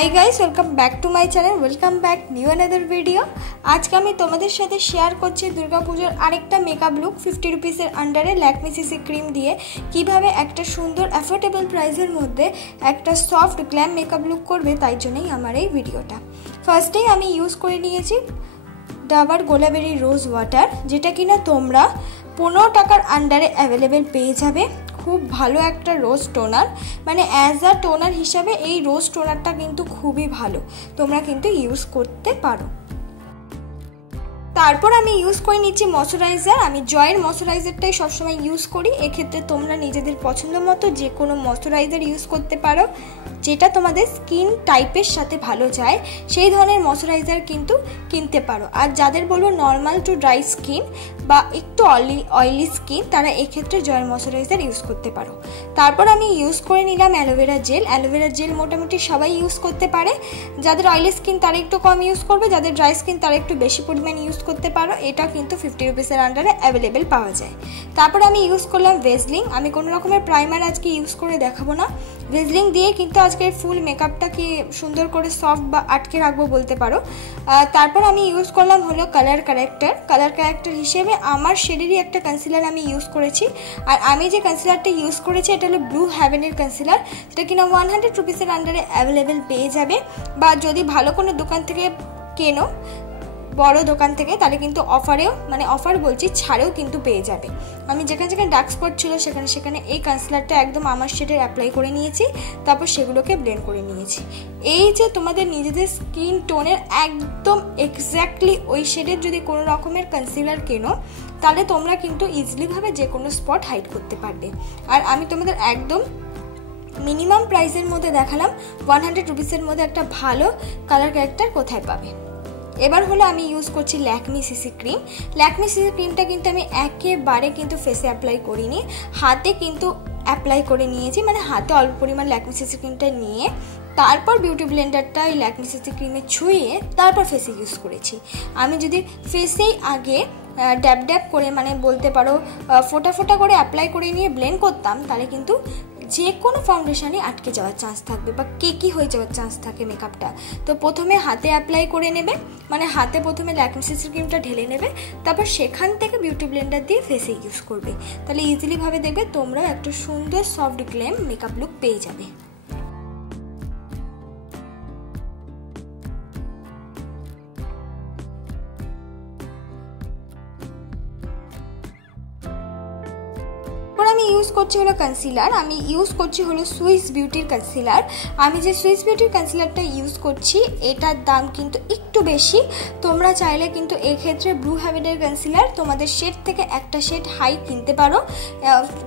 High guys welcome back to my channel welcome back new another video. आज के आमी तोमादेर साथे शेयर करछि दुर्गा पूजार आरेकटा मेकअप लुक 50 रुपिसের अंडारे लैक्मे सीसी क्रीम दिए किभाबे एकटा सुंदर अफोर्डेबल प्राइसेर मध्य एकटा सफ्ट ग्लैम मेकअप लुक करबे ताई जोन्नोई आमार এই ভিডিওটা। ফার্স্টেই আমি ইউজ করে নিয়েছি ডাবার গোলাবেরি রোজ ওয়াটার, যেটা কিনা তোমরা 15 টাকার আন্ডারে অ্যাভেলেবেল পেয়ে যাবে। खूब भालो एक रोज टोनार माने एज आ टोनार हिसाबे ये रोज टोनारटा किन्तु खूबी भालो, तोमरा किन्तु यूज करते पारो। तारपर आमी यूज करे निচ্ছি मयश्चाराइजार। आमी जयेर मयश्चाराइजारटाई सब समय यूज करी। एई क्षेत्रे तोमरा निजेदेर पछंद मतो जे कोनो मयश्चाराइजार यूज करते पारो, जेटा तोमादेर स्किन टाइपेर साथे भालो जाय सेई धरनेर मयश्चाराइजार किन्तु किनते पारो। आर जादेर बोलबो नर्माल टू ड्राई स्किन बा एकटु अयेली स्किन तारा एई क्षेत्रे जयेर मयश्चाराइजार यूज करते पारो। तारपर आमी यूज करे निलाम অ্যালোভেরা জেল। অ্যালোভেরা জেল मोटामुटी सबाई यूज करते पारे। जादेर अयेली स्किन तारा एकटु कम यूज करबे, जादेर ड्राई स्किन तारा एकटु बेशी परिमाण यूज करते पारो। এটা কিন্তু 50 রুপিসের আন্ডারে अवेलेबल পাওয়া যায়। তারপর আমি ইউজ করলাম ভেজলিং। আমি কোনো রকমের প্রাইমার আজকে ইউজ করে দেখাবো না, ভেজলিং দিয়ে কিন্তু আজকে ফুল মেকআপটা কি সুন্দর করে সফট বা আটকে রাখবো বলতে পারো। তারপর আমি ইউজ করলাম হলো কালার কারেক্টর হিসেবে আমার শেডেরই একটা কনসিলার আমি ইউজ করেছি। আর আমি যে কনসিলারটা ইউজ করেছি এটা হলো ব্লু হেভেনের কনসিলার, যেটা কিনা 100 রুপিসের আন্ডারে अवेलेबल পেয়ে যাবে। বা যদি ভালো কোনো দোকান থেকে কেনো, বড় দোকান থেকে, তাহলে কিন্তু অফারেও মানে অফার বলছি ছাড়েও কিন্তু পেয়ে যাবে। আমি যেখানে যেখানে ডার্ক স্পট ছিল সেখানে সেখানে এই কনসিলারটা একদম আমার শেডে অ্যাপ্লাই করে নিয়েছি, তারপর সেগুলোকে ব্লেন্ড করে নিয়েছি। এই যে তোমাদের নিজেদের স্কিন টোনের একদম এক্স্যাক্টলি ওই শেডের যদি কোনো রকমের কনসিলার কেনো, তাহলে তোমরা কিন্তু ইজিলি ভাবে যে কোনো স্পট হাইড করতে পারবে। আর আমি তোমাদের একদম মিনিমাম প্রাইসের মধ্যে দেখালাম 100 রুপিসের মধ্যে একটা ভালো কালার ক্যারেক্টার কোথায় পাবে। এবার হলো আমি ইউজ করছি Lakme CC cream. Lakme CC ক্রিমটা কিন্তু আমি একেবারে কিন্তু ফেসে অ্যাপ্লাই করিনি, হাতে কিন্তু অ্যাপ্লাই করে নিয়েছি। মানে হাতে অল্প পরিমাণ ল্যাকমি সিসি ক্রিমটা নিয়ে তারপর বিউটি ব্লেন্ডারটা ওই ল্যাকমি সিসি ক্রিমে ছুঁয়ে তারপর ফেসে ইউজ করেছি। আমি যদি ফেসেই আগে ড্যাব ড্যাব করে মানে বলতে পারো ফোটা ফোটা করে অ্যাপ্লাই করে নিয়ে ব্লেন্ড করতাম, তাহলে কিন্তু যে কোনো ফাউন্ডেশনে আটকে যাওয়ার চান্স থাকবে বা কেকি হয়ে যাওয়ার চান্স থাকে মেকআপটা। তো প্রথমে হাতে অ্যাপ্লাই করে নেবে, মানে হাতে প্রথমে ল্যাকমি সিসি ক্রিমটা ঢেলে নেবে, তারপর সেখান থেকে বিউটি ব্লেন্ডার দিয়ে ফেসে ইউজ করবে। তাহলে ইজিলি ভাবে দেখবে তোমরা একটা সুন্দর সফট গ্লেম মেকআপ লুক পেয়ে যাবে। আমি ইউজ করছি হলো কনসিলার। আমি ইউজ করছি হলো সুইস বিউটির কনসিলার। আমি যে সুইস বিউটির কনসিলারটা ইউজ করছি এটার দাম কিন্তু একটু বেশি। তোমরা চাইলে কিন্তু এই ক্ষেত্রে ব্লু হেভেনের কনসিলার তোমাদের শেড থেকে একটা শেড হাই কিনতে পারো।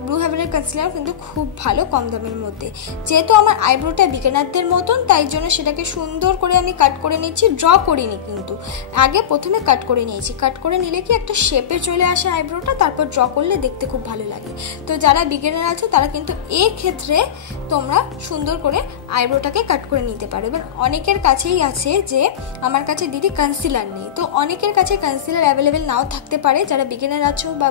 ব্লু হেভেনের কনসিলার কিন্তু খুব ভালো কম দামের মধ্যে। যেহেতু আমার আইব্রোটা বিগিনারদের মতন, তাই জন্য সেটাকে সুন্দর করে আমি কাট করে নিচ্ছি, ড্র করিনি কিন্তু আগে প্রথমে কাট করে নিয়েছি। কাট করে নিলে কি একটা শেপে চলে আসে আইব্রোটা, তারপর ড্র করলে দেখতে খুব ভালো লাগে। তো যারা বিগিনার আছো তারা কিন্তু এই ক্ষেত্রে তোমরা সুন্দর করে আইব্রোটাকে কাট করে নিতে পারো। এবার অনেকের কাছেই আছে যে আমার কাছে দিদি কনসিলার নেই, তো অনেকের কাছে কনসিলার অ্যাভেলেবেল নাও থাকতে পারে। যারা বিগিনার আছো বা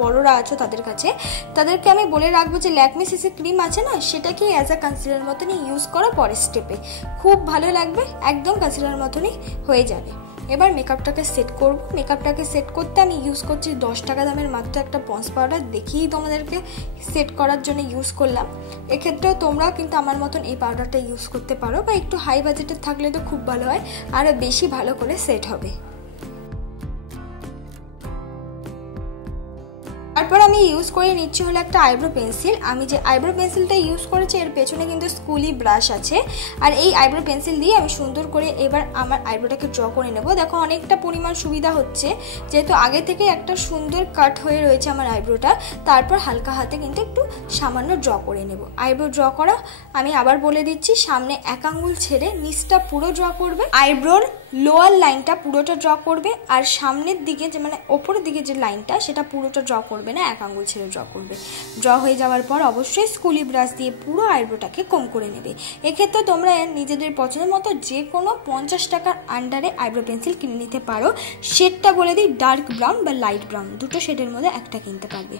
বড়রা আছো তাদের কাছে, তাদেরকে আমি বলে রাখবো যে ল্যাকমি সিসি ক্রিম আছে না, সেটাকে অ্যাজ আ কনসিলার মতনই ইউজ করো পরের স্টেপে, খুব ভালো লাগবে, একদম কনসিলার মতনই হয়ে যাবে। এবার মেকআপটাকে সেট করব। মেকআপটাকে সেট করতে আমি ইউজ করছি 10 টাকা দামের মাত্র একটা পন্স পাউডার, দেখিয়েই তোমাদেরকে সেট করার জন্য ইউজ করলাম। এক্ষেত্রেও তোমরাও কিন্তু আমার মতন এই পাউডারটা ইউজ করতে পারো, বা একটু হাই বাজেটের থাকলে তো খুব ভালো হয়, আরও বেশি ভালো করে সেট হবে। তারপর আমি ইউজ করে নিচ্ছি হলো একটা আইব্রো পেন্সিল। আমি যে আইব্রো পেন্সিলটা ইউজ করেছি এর পেছনে কিন্তু স্কুলি ব্রাশ আছে, আর এই আইব্রো পেন্সিল দিয়ে আমি সুন্দর করে এবার আমার আইব্রোটাকে ড্র করে নেব। দেখো অনেকটা পরিমাণ সুবিধা হচ্ছে, যেহেতু আগে থেকে একটা সুন্দর কাট হয়ে রয়েছে আমার আইব্রোটা। তারপর হালকা হাতে কিন্তু একটু সামান্য ড্র করে নেব। আইব্রো ড্র করা আমি আবার বলে দিচ্ছি, সামনে 1 আঙ্গুল ছেড়ে নিচটা পুরো ড্র করবে। আইব্রোর লোয়ার লাইনটা পুরোটা ড্র করবে, আর সামনের দিকে যে মানে ওপরের দিকে যে লাইনটা সেটা পুরোটা ড্র করবে না, 1 আঙুল ছেড়ে ড্র করবে। ড্র হয়ে যাওয়ার পর অবশ্যই স্কুলি ব্রাশ দিয়ে পুরো আইব্রোটাকে কম করে নেবে। এক্ষেত্রে তোমরা নিজেদের পছন্দের মতো যে কোনো 50 টাকার আন্ডারে আইব্রো পেন্সিল কিনে নিতে পারো। শেডটা বলে দিই ডার্ক ব্রাউন বা লাইট ব্রাউন, দুটো শেডের মধ্যে একটা কিনতে পারবে।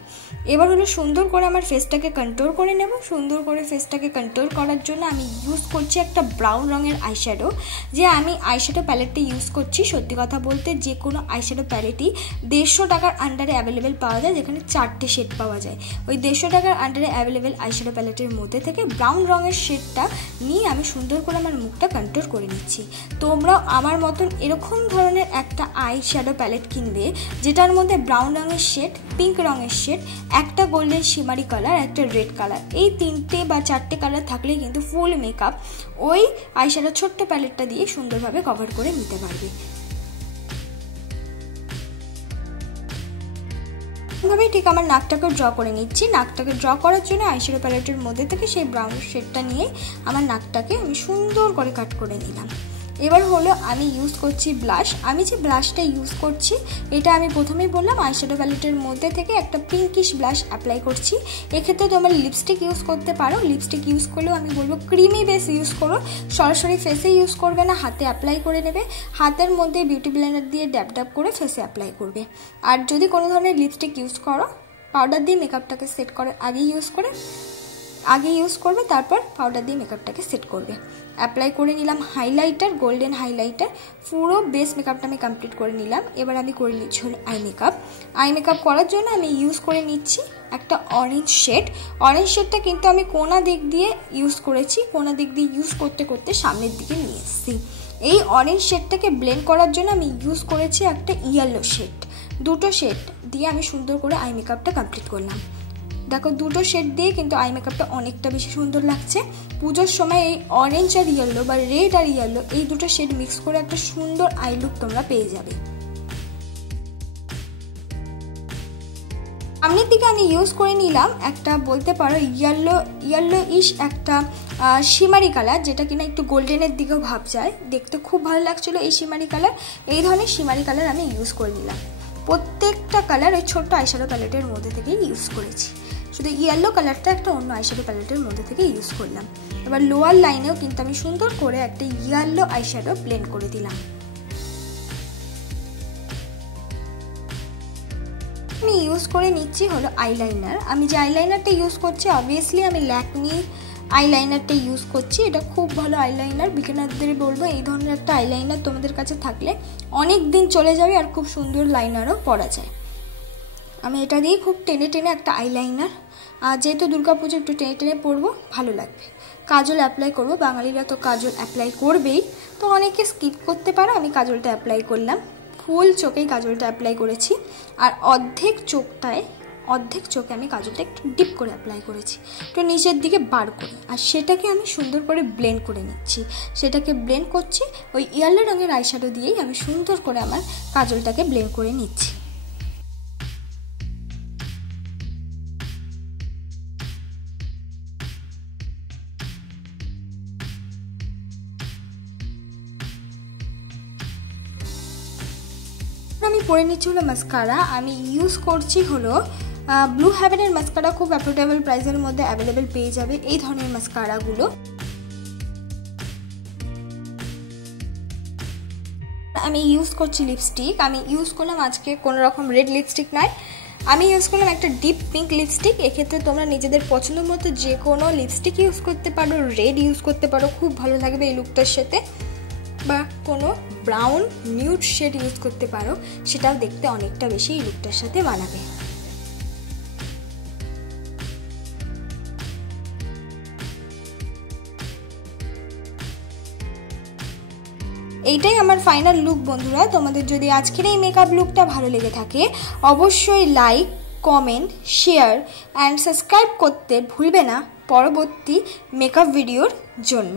এবার হলো সুন্দর করে আমার ফেসটাকে কন্ট্রোল করে নেব। সুন্দর করে ফেসটাকে কন্ট্রোল করার জন্য আমি ইউজ করছি একটা ব্রাউন রঙের আইশ্যাডো। যে আমি আইশ্যাডো প্যালেটটা ইউজ করছি, সত্যি কথা বলতে যে কোনো আইশ্যাডো প্যালেটই 150 টাকার আন্ডারে অ্যাভেলেবেল পাওয়া যায়, যেখানে 4টে শেড পাওয়া যায়। ওই 150 টাকার আন্ডারে অ্যাভেলেবেল আইশ্যাডো প্যালেটের মধ্যে থেকে ব্রাউন রঙের শেডটা নিয়ে আমি সুন্দর করে আমার মুখটা কন্ট্রোল করে নিচ্ছি। তোমরাও আমার মতন এরকম ধরনের একটা আইশ্যাডো প্যালেট কিনবে, যেটার মধ্যে ব্রাউন রঙের শেড, পিঙ্ক রঙের শেড, একটা গোল্ডেন শিমারি কালার, একটা রেড কালার, এই 3টে বা 4টে কালার থাকলেই কিন্তু ফুল মেকআপ ওই আইশ্যাডো ছোট্ট প্যালেটটা দিয়ে সুন্দরভাবে কভার করে নিতে পারবে। এভাবেই ঠিক আমার নাকটাকে ড্র করে নিচ্ছি। নাকটাকে ড্র করার জন্য আইশ্যাডো প্যালেটের মধ্যে থেকে সেই ব্রাউন শেডটা নিয়ে আমার নাকটাকে আমি সুন্দর করে কাট করে নিলাম। এবার হলো আমি ইউজ করছি ব্লাশ। আমি যে ব্লাশটা ইউজ করছি এটা আমি প্রথমেই বললাম আইশ্যাডো প্যালেটের মধ্যে থেকে একটা পিঙ্কিশ ব্লাশ অ্যাপ্লাই করছি। এক্ষেত্রে তোমরা লিপস্টিক ইউজ করতে পারো। লিপস্টিক ইউজ করলেও আমি বলবো ক্রিমি বেস ইউজ করো, সরাসরি ফেসে ইউজ করবে না, হাতে অ্যাপ্লাই করে নেবে। হাতের মধ্যে বিউটি ব্লেন্ডার দিয়ে ড্যাব ড্যাব করে ফেসে অ্যাপ্লাই করবে। আর যদি কোনো ধরনের লিপস্টিক ইউজ করো, পাউডার দিয়ে মেকআপটাকে সেট করার আগে ইউজ করবে, তারপর পাউডার দিয়ে মেকআপটাকে সেট করবে। অ্যাপ্লাই করে নিলাম হাইলাইটার, গোল্ডেন হাইলাইটার। পুরো বেস মেকআপটা আমি কমপ্লিট করে নিলাম। এবার আমি করে নিচ্ছি হলো আই মেকআপ করার জন্য আমি ইউজ করে নিচ্ছি একটা অরেঞ্জ শেড। অরেঞ্জ শেডটা কিন্তু আমি কোনা দিক দিয়ে ইউজ করেছি, কোনা দিক দিয়ে ইউজ করতে করতে সামনের দিকে নিয়ে এসেছি। এই অরেঞ্জ শেডটাকে ব্লেন্ড করার জন্য আমি ইউজ করেছি একটা ইয়েলো শেড। দুটো শেড দিয়ে আমি সুন্দর করে আই মেকআপটা কমপ্লিট করলাম। দেখো দুটো শেড দিয়ে কিন্তু আই মেকআপটা অনেকটা বেশি সুন্দর লাগছে। পুজোর সময় এই অরেঞ্জ আর ইয়েলো বা রেড আর ইয়েলো এই দুটো শেড মিক্স করে একটা সুন্দর আই লুক তোমরা পেয়ে যাবে। সামনের দিকে আমি ইউজ করে নিলাম একটা বলতে পারো ইয়েলো ইশ একটা শিমারি কালার, যেটা কিনা একটু গোল্ডেনের দিকেও ভাব যায়, দেখতে খুব ভালো লাগছিলো এই শিমারি কালার। এই ধরনের শিমারি কালার আমি ইউজ করে নিলাম। প্রত্যেকটা কালার ওই ছোট্ট আইশ্যাডো প্যালেটের মধ্যে থেকেই ইউজ করেছি, শুধু ইয়েলো কালারটা একটা অন্য আইশ্যাডো প্যালেটের মধ্যে থেকে ইউজ করলাম। এবার লোয়ার লাইনেও কিন্তু আমি সুন্দর করে একটা ইয়েলো আইশ্যাডো ব্লেন্ড করে দিলাম। আমি ইউজ করে নিচ্ছি হলো আইলাইনার। আমি যে আইলাইনারটা ইউজ করছি অবভিয়াসলি আমি ল্যাকমি আইলাইনারটা ইউজ করছি। এটা খুব ভালো আইলাইনার। বিগিনারদের বলবো এই ধরনের একটা আইলাইনার তোমাদের কাছে থাকলে অনেক দিন চলে যাবে আর খুব সুন্দর লাইনারও পরা যায়। আমি এটা দিয়ে খুব টেনে টেনে একটা আইলাইনার, আর যেহেতু দুর্গাপুজো একটু টেনে টেনে পরবো, ভালো লাগবে। কাজল অ্যাপ্লাই করবো, বাঙালিরা তো কাজল অ্যাপ্লাই করবেই, তো অনেকে স্কিপ করতে পারো। আমি কাজলটা অ্যাপ্লাই করলাম, ফুল চোখেই কাজলটা অ্যাপ্লাই করেছি। আর অর্ধেক চোখে আমি কাজলটা একটু ডিপ করে অ্যাপ্লাই করেছি, একটু নিচের দিকে বার করে। আর সেটাকে আমি সুন্দর করে ব্লেন্ড করে নিচ্ছি। সেটাকে ব্লেন্ড করছি ওই ইয়েলো রঙের আইশ্যাডো দিয়েই আমি সুন্দর করে আমার কাজলটাকে ব্লেন্ড করে নিচ্ছি। আমি পরে নিচ্ছি হলো মাস্কারা। আমি ইউজ করছি হলো ব্লু হেভেনের মাস্কারা, খুব অ্যাফোর্ডেবল প্রাইসের মধ্যে অ্যাভেলেবেল পেয়ে যাবে এই ধরনের মাস্কারাগুলো। আমি ইউজ করছি লিপস্টিক। আমি ইউজ করলাম আজকে কোনো রকম রেড লিপস্টিক নয়, আমি ইউজ করলাম একটা ডিপ পিঙ্ক লিপস্টিক। এক্ষেত্রে তোমরা নিজেদের পছন্দ মতো যে কোনো লিপস্টিক ইউজ করতে পারো, রেড ইউজ করতে পারো, খুব ভালো লাগবে এই লুকটার সাথে। বা কোনো ব্রাউন নিউড শেড ইউজ করতে পারো, সেটাও দেখতে অনেকটা বেশি এই লুকটার সাথে মানাবে। এইটাই আমার ফাইনাল লুক বন্ধুরা। তোমাদের যদি আজকের এই মেকআপ লুকটা ভালো লেগে থাকে অবশ্যই like, comment, share and subscribe করতে ভুলবে না পরবর্তী মেকআপ ভিডিওর জন্য।